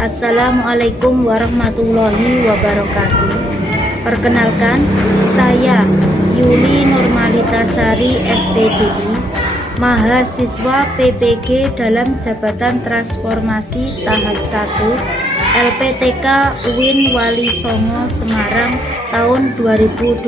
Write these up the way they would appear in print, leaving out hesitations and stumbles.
Assalamualaikum warahmatullahi wabarakatuh. Perkenalkan, saya Yuli Normalitasari SPDI, mahasiswa PPG dalam Jabatan Transformasi Tahap 1 LPTK UIN Wali Songo Semarang tahun 2025.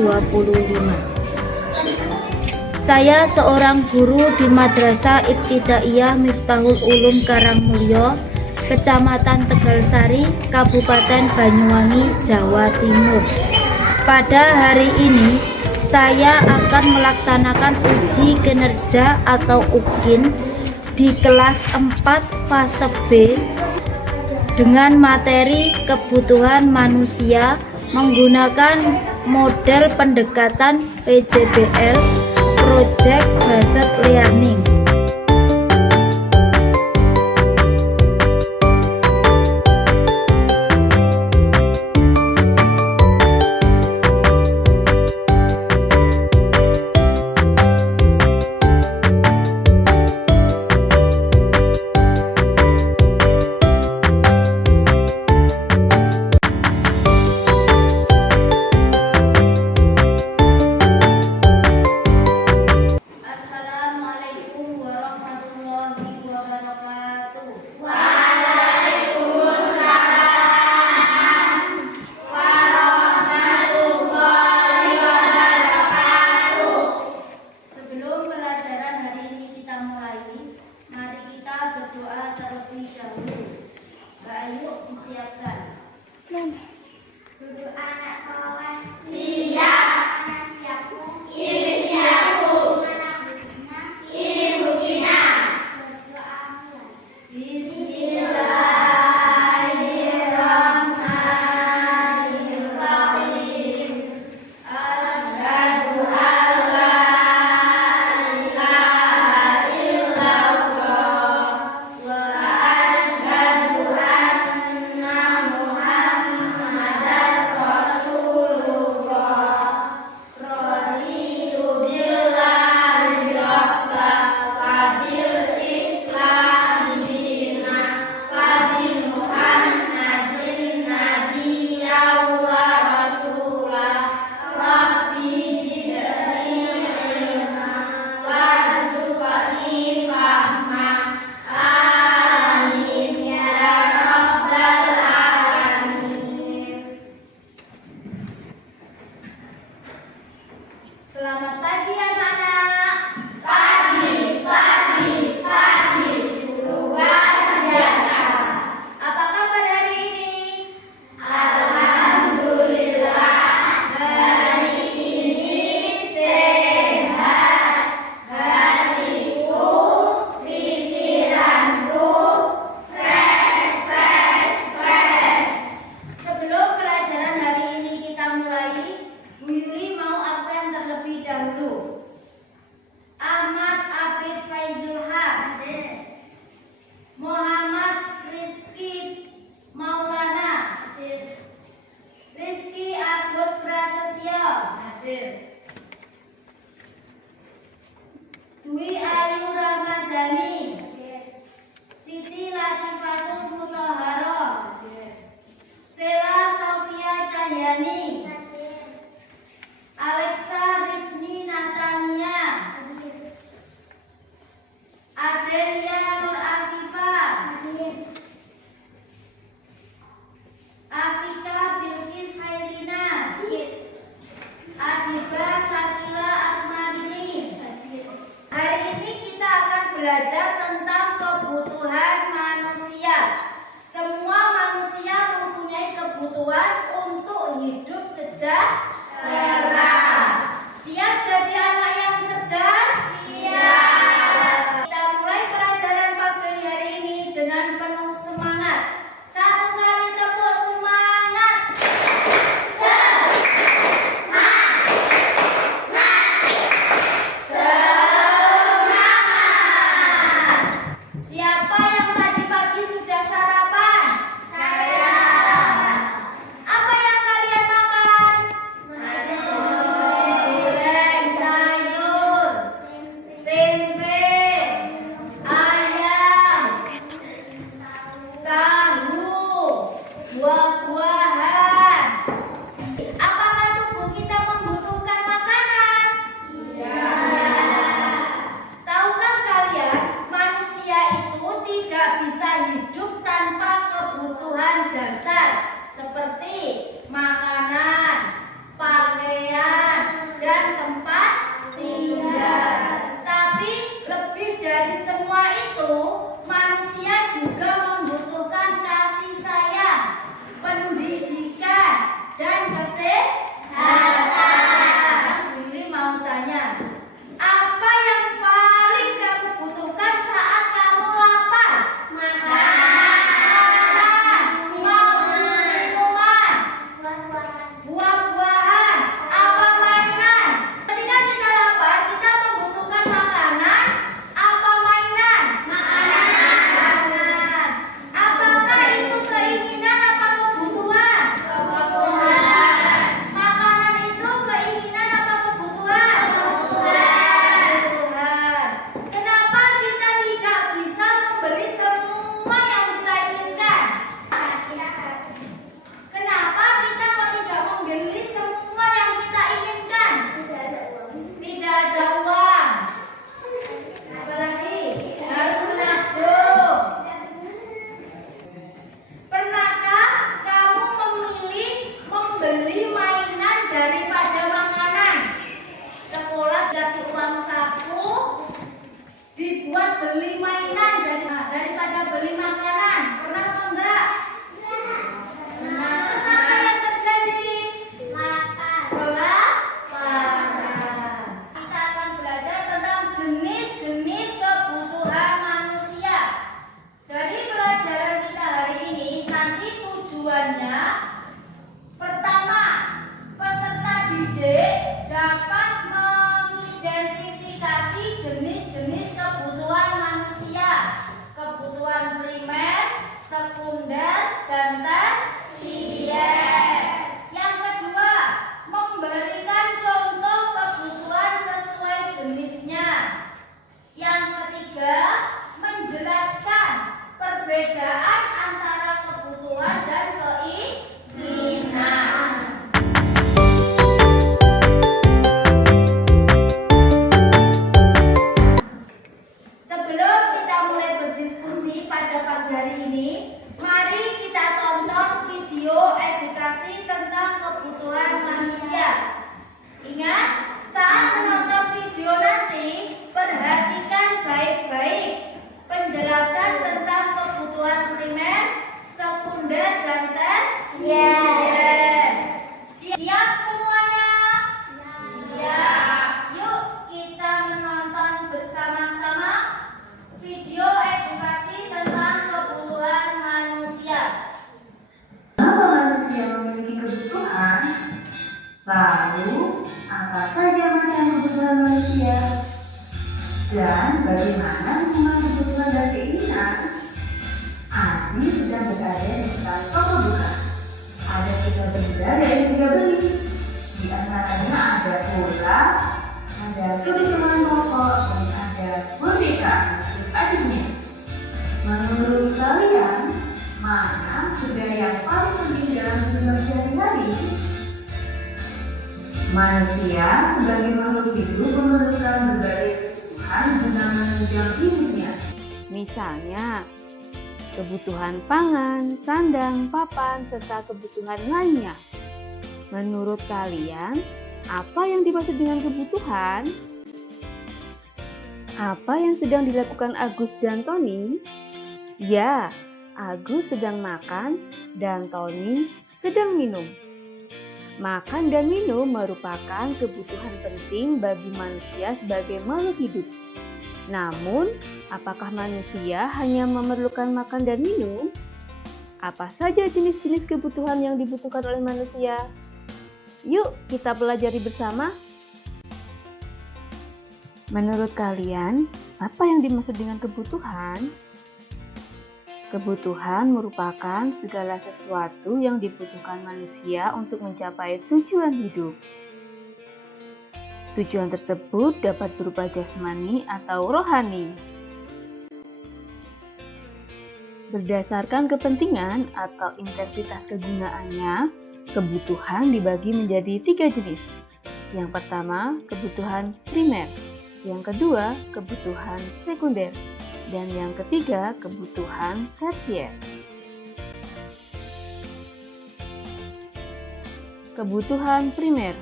Saya seorang guru di Madrasah Ibtidaiyah Miftahul Ulum Karangmulyo, Kecamatan Tegalsari, Kabupaten Banyuwangi, Jawa Timur. Pada hari ini, saya akan melaksanakan uji kinerja atau UKIN di kelas 4 fase B dengan materi kebutuhan manusia menggunakan model pendekatan PJBL Project Based Learning. Duduk anak soleh. Siap. Anak siapku. Ini siapku. Ini buktinya. Berdoa mulai. Bismillahirrahmanirrahim. Asyhadu an la ilaha illallah wa asyhadu anna Muhammadan Rasulullah. Raditu billahi rabba wa bil islami dina wa bi Muhammadin nabiyya wa rasula. Rabbi zidni ilma warzuqni fahma. Amin ya rabbal alamin. Selamat pagi anak-anak. Pagi. Luar biasa. Apa kabar hari ini? Alhamdulillah. Hari ini sehat. Hatiku, pikiranku fresh. Sebelum pelajaran hari ini kita mulai, Bu Yuli mau absen terlebih dahulu. Ahmad Abid Faizulha, Muhammad Rizky Maulana, Rizky Agus Prasetyo, Dwi Ayu Ramadhani, Siti Latifatul Mutahharo, Sela Sofia Cahyani, Alexa Rifni Natania, Adelia Nur Afifah, Afika Bilkis Hairina, Adiba Sakila Akmarini. Hari ini kita akan belajar tentang kebutuhan manusia. Semua manusia mempunyai kebutuhan untuk hidup sejahtera. Siap jadi anak yang cerdas? Siap. Kita mulai pelajaran pagi hari ini dengan penuh semangat. Satu kali tepuk semangat. Semangat. Siapa yang tadi pagi sudah sarapan? Saya. Apa yang kalian makan? bagaimana hubungan kebutuhan dan keinginan? Adi sedang berada di depan toko buka. Ada 3 benda dan 3 beli. Di antaranya ada bola, ada kebutuhan pokok, dan ada boneka untuk adiknya. Menurut kalian, mana benda yang paling penting dalam kehidupan sehari-hari? Manusia sebagai makhluk hidup memerlukan berbagai kebutuhan guna menunjang hidupnya. Misalnya, kebutuhan pangan, sandang, papan, serta kebutuhan lainnya. Menurut kalian, apa yang dimaksud dengan kebutuhan? Apa yang sedang dilakukan Agus dan Tony? Ya, Agus sedang makan dan Tony sedang minum. Makan dan minum merupakan kebutuhan penting bagi manusia sebagai makhluk hidup. Namun, apakah manusia hanya memerlukan makan dan minum? Apa saja jenis-jenis kebutuhan yang dibutuhkan oleh manusia? Yuk, kita pelajari bersama. Menurut kalian, apa yang dimaksud dengan kebutuhan? Kebutuhan merupakan segala sesuatu yang dibutuhkan manusia untuk mencapai tujuan hidup. Tujuan tersebut dapat berupa jasmani atau rohani. Berdasarkan kepentingan atau intensitas kegunaannya, kebutuhan dibagi menjadi 3 jenis. Yang pertama, kebutuhan primer. Yang kedua, kebutuhan sekunder. Dan yang ketiga, kebutuhan tersier. Kebutuhan primer.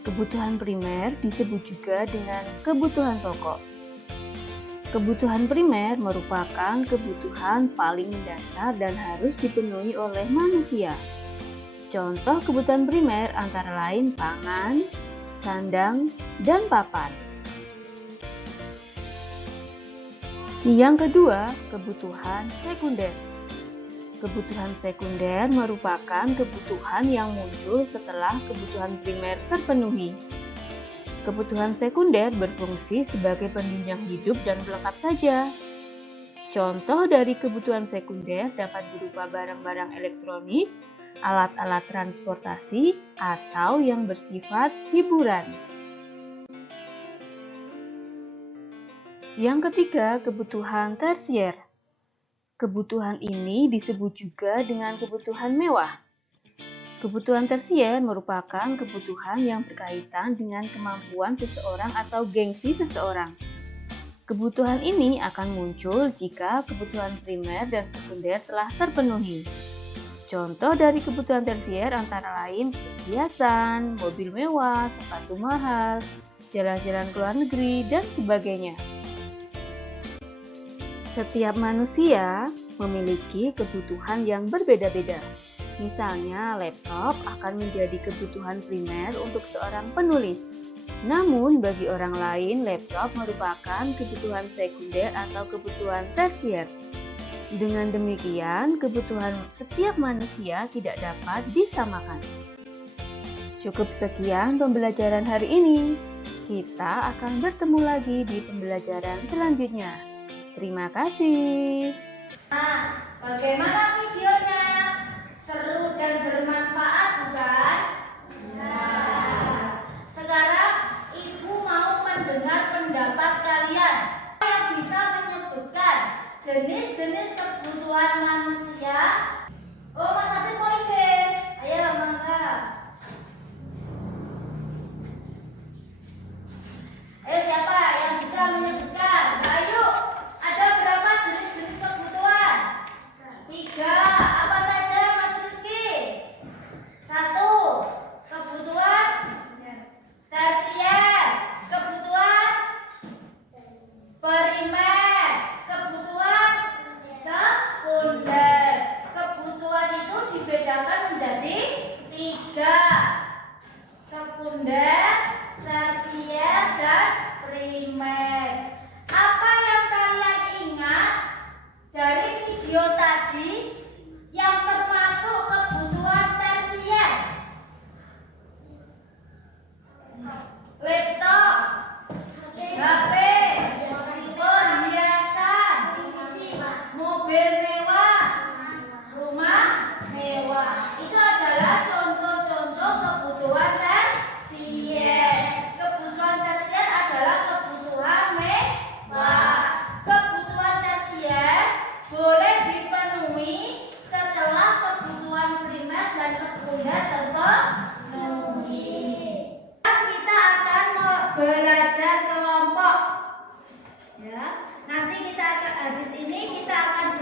Kebutuhan primer disebut juga dengan kebutuhan pokok. Kebutuhan primer merupakan kebutuhan paling mendasar dan harus dipenuhi oleh manusia. Contoh kebutuhan primer antara lain pangan, sandang, dan papan. Yang kedua, kebutuhan sekunder. Kebutuhan sekunder merupakan kebutuhan yang muncul setelah kebutuhan primer terpenuhi. Kebutuhan sekunder berfungsi sebagai penunjang hidup dan pelengkap saja. Contoh dari kebutuhan sekunder dapat berupa barang-barang elektronik, alat-alat transportasi, atau yang bersifat hiburan. Yang ketiga, kebutuhan tersier. Kebutuhan ini disebut juga dengan kebutuhan mewah. Kebutuhan tersier merupakan kebutuhan yang berkaitan dengan kemampuan seseorang atau gengsi seseorang. Kebutuhan ini akan muncul jika kebutuhan primer dan sekunder telah terpenuhi. Contoh dari kebutuhan tersier antara lain perhiasan, mobil mewah, sepatu mahal, jalan-jalan ke luar negeri, dan sebagainya. Setiap manusia memiliki kebutuhan yang berbeda-beda. Misalnya, laptop akan menjadi kebutuhan primer untuk seorang penulis. Namun, bagi orang lain, laptop merupakan kebutuhan sekunder atau kebutuhan tersier. Dengan demikian, kebutuhan setiap manusia tidak dapat disamakan. Cukup sekian pembelajaran hari ini. Kita akan bertemu lagi di pembelajaran selanjutnya. Terima kasih. Nah, bagaimana videonya? Seru dan bermanfaat, bukan? Nah, sekarang Ibu mau mendengar pendapat kalian. Apa yang bisa menyebutkan jenis-jenis kebutuhan manusia? Oh, Mas Afif mau izin. Ayo, mangga. Ayo, siapa yang bisa menyebutkan? Ayo, ada berapa jenis-jenis kebutuhan? 3. Apa saja, Mas Rizky? 1. Kebutuhan tersier. Kebutuhan primer. Kebutuhan sekunder. Kebutuhan itu dibedakan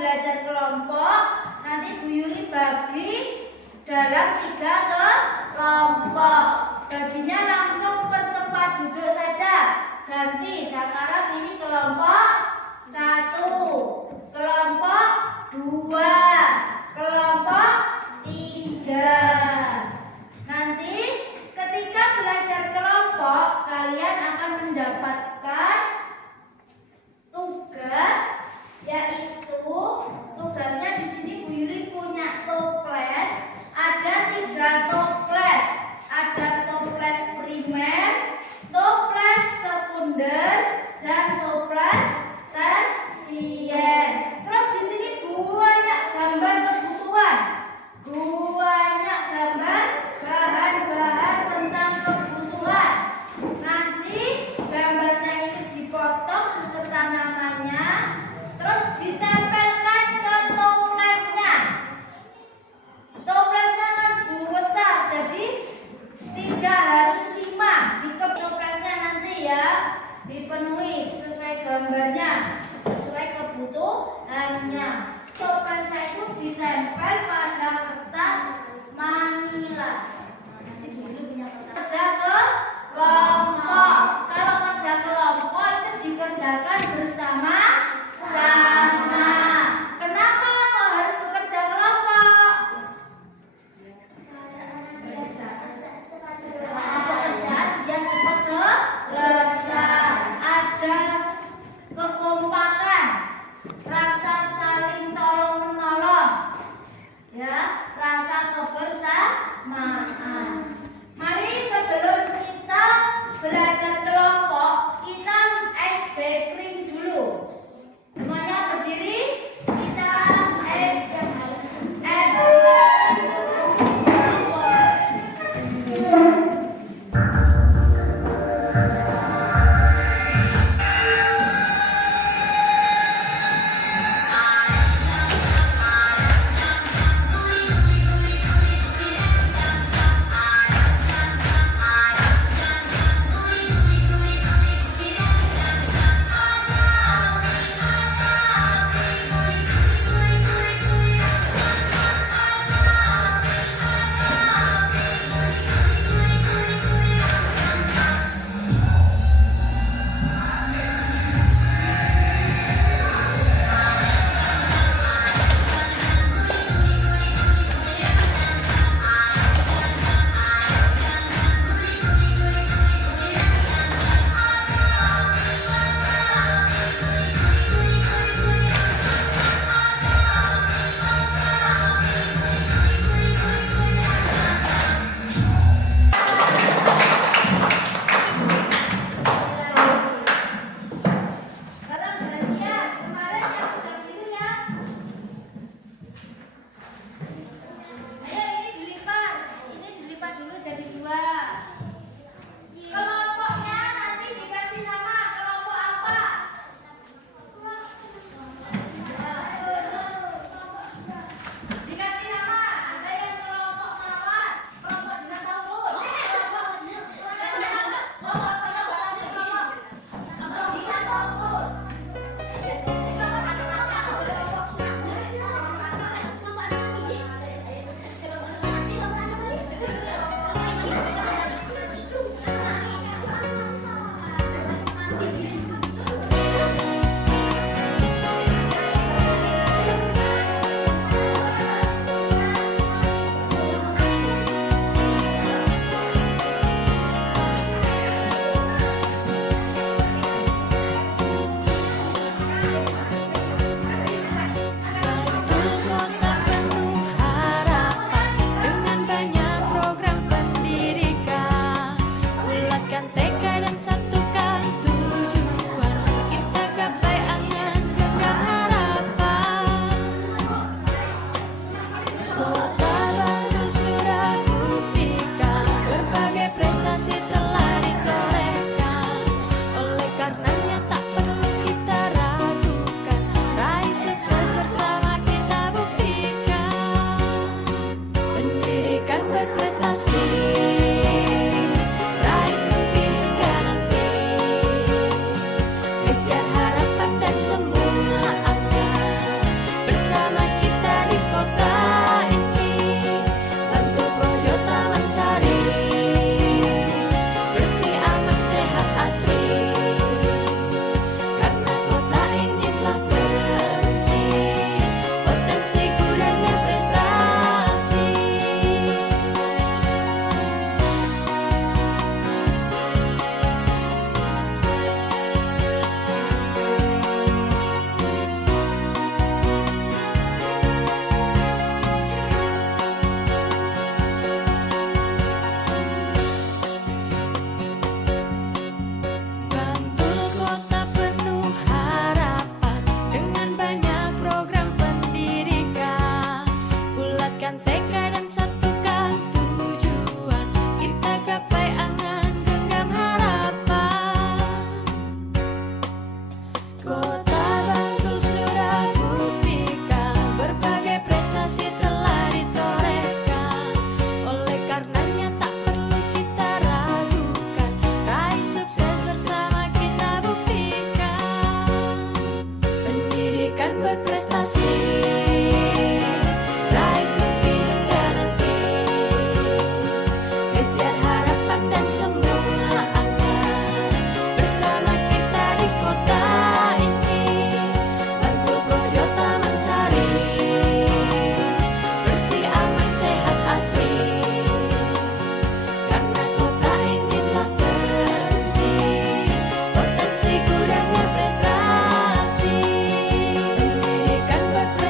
belajar kelompok, nanti Bu Yuli bagi dalam 3 kelompok. Baginya langsung per tempat duduk saja. Ganti, sekarang ini kelompok 1, kelompok 2, kelompok 3. Nanti ketika belajar kelompok, kalian akan mendapatkan tugas, yaitu tugasnya di sini Bu Yuli punya toples. Ada 3 toples. Ada toples primer, toples sekunder, dan toples tersier. Terus di sini banyak gambar kebutuhan. Banyak gambar bahan-bahan tentang kebutuhan. Nanti gambarnya itu dipotong beserta namanya, terus ditempelkan ke toplesnya. Toplesnya kan besar, jadi tidak harus 5. Di toplesnya nanti ya dipenuhi sesuai gambarnya, sesuai kebutuhannya. Toplesnya itu ditempel pada kertas manila. Nanti dulu punya kertas. Kerja kelompok. Kalau kerja kelompok itu dikerjakan bersama-sama. Kenapa kok harus bekerja kelompok? Pekerjaan biar cepat selesai. Ada kekompakan, rasa saling tolong menolong. Ya, berprestasi, raih mimpi hingga nanti, kejar harapan dan semua akan bersama kita di kota ini. Bangku Projo Taman Sari, bersih aman sehat asli, karena kota ini telah teruji potensi kurangnya prestasi. Pendidikan berprestasi,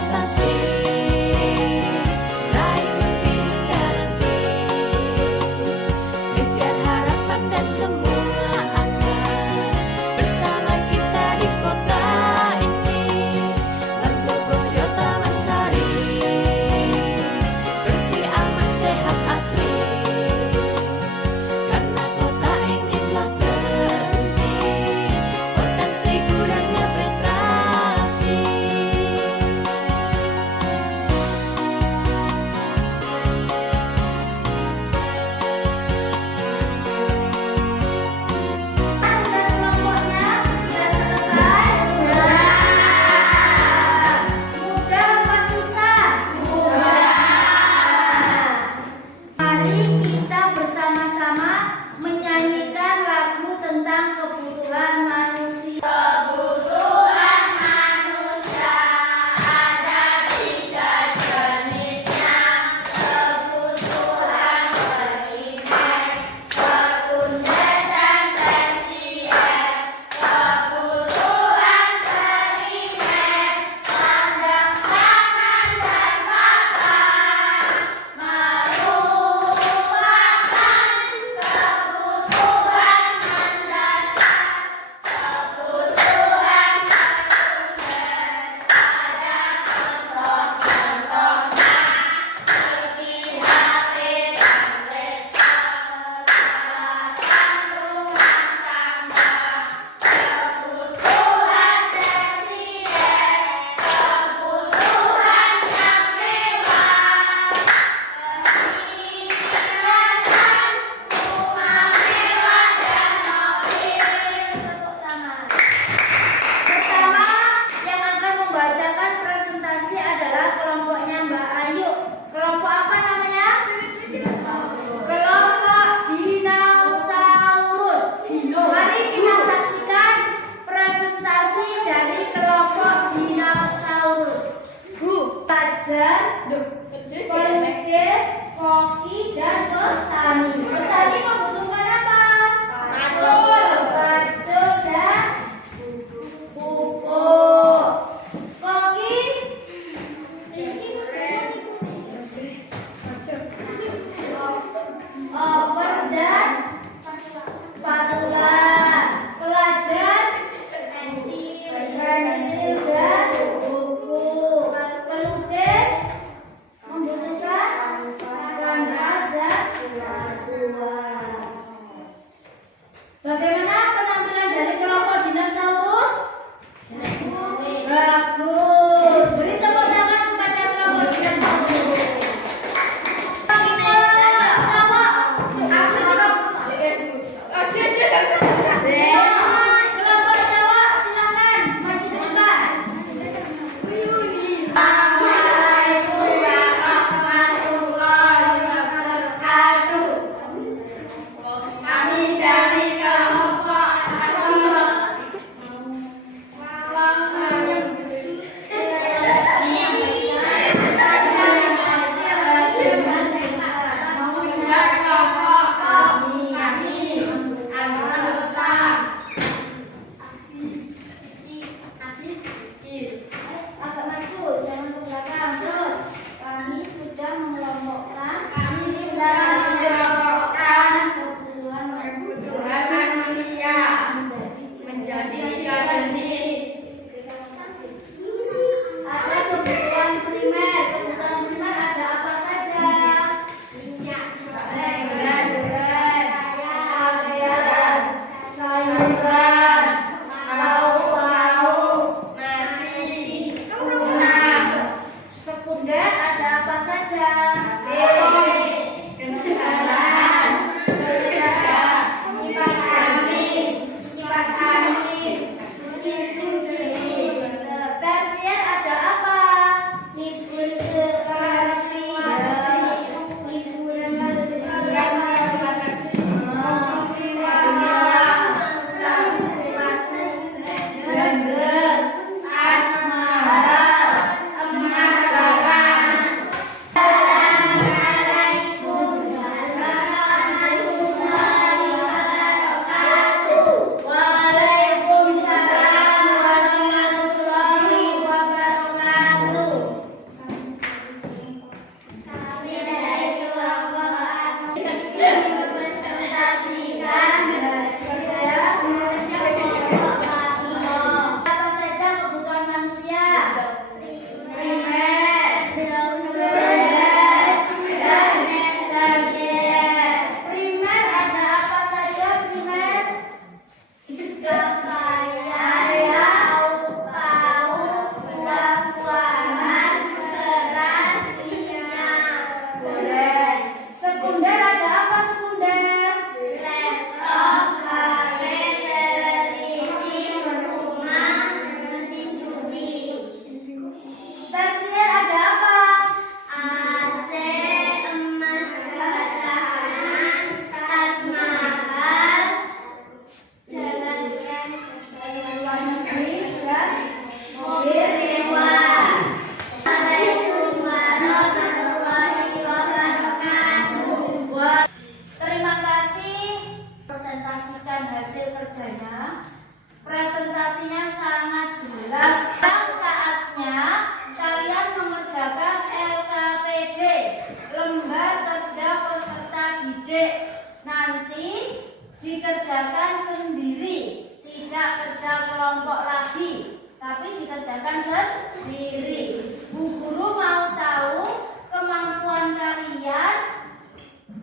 diri. Bu Guru mau tahu kemampuan kalian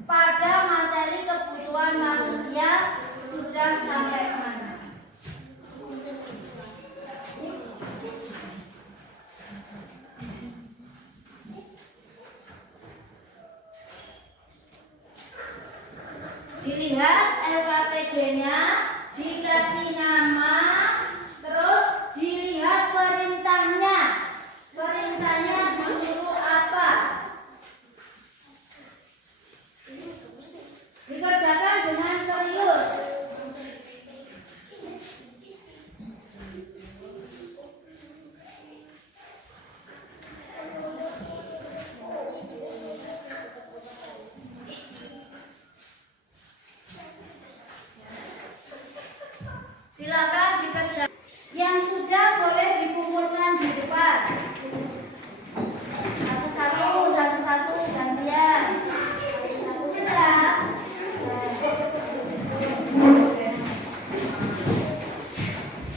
pada materi kebutuhan manusia sudah sampai mana? Dilihat LKPD-nya, dikasih nama, terus dilihat perintahnya. Perintahnya disuruh apa? Dikerjakan dengan serius. Silakan dikerjakan. Yang sudah boleh dikumpulkan di depan. Satu-satu gantian. Sudah.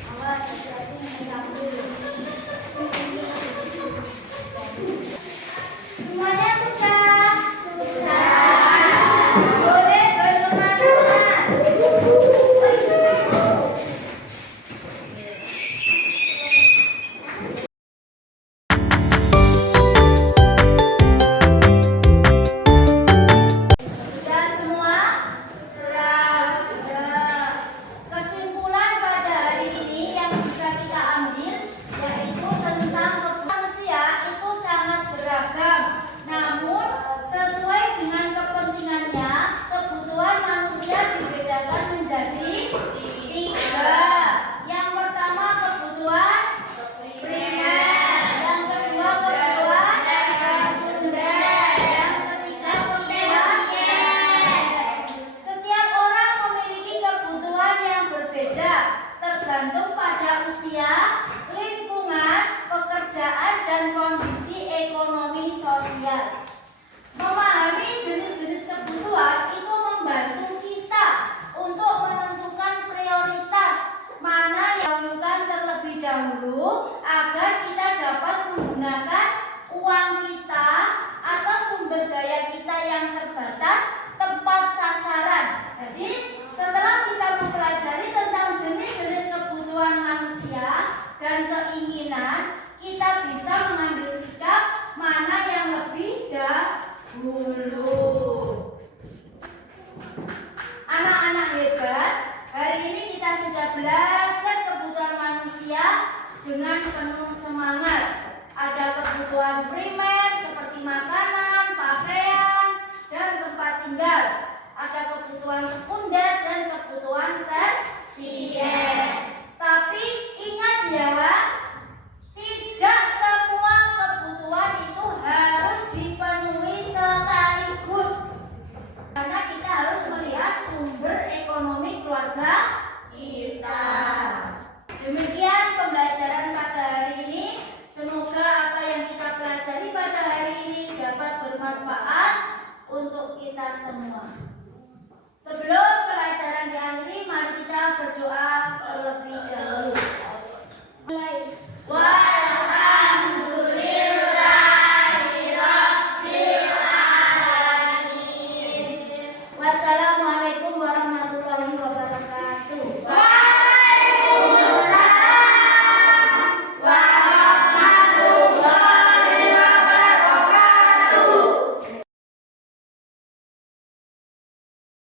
Awas, hati-hati mengganggu. Semuanya sudah? Boleh gontok Mas. Sudah semua? Sudah. Kesimpulan pada hari ini yang bisa kita ambil yaitu tentang manusia itu sangat beragam. Namun sesuai dengan kepentingannya, kebutuhan manusia dibedakan menjadi 3. Yang pertama kebutuhan primer, yang kedua kebutuhan sekunder, yang ketiga kebutuhan tersier. Setiap orang memiliki kebutuhan yang berbeda tergantung pada usia, lingkungan, pekerjaan, dan kondisi ekonomi sosial. Memahami jenis-jenis kebutuhan itu membantu kita untuk menentukan prioritas mana yang didahulukan terlebih dahulu agar kita dapat menggunakan uang kita atau sumber daya kita yang terbatas tepat sasaran. Jadi setelah kita mempelajari tentang jenis-jenis kebutuhan manusia dan keinginan, kita bisa mengambil sikap mana yang lebih dahulu. Anak-anak hebat, hari ini kita sudah belajar kebutuhan manusia dengan penuh semangat. Ada kebutuhan primer seperti makanan, pakaian, dan tempat tinggal. Ada kebutuhan sekunder dan kebutuhan tersier. Tapi ingat ya, tidak semua kebutuhan itu harus dipenuhi sekaligus. Karena kita harus melihat sumber ekonomi keluarga kita. Demikian pembelajaran pada hari ini. Semoga apa yang kita pelajari pada hari ini dapat bermanfaat untuk kita semua.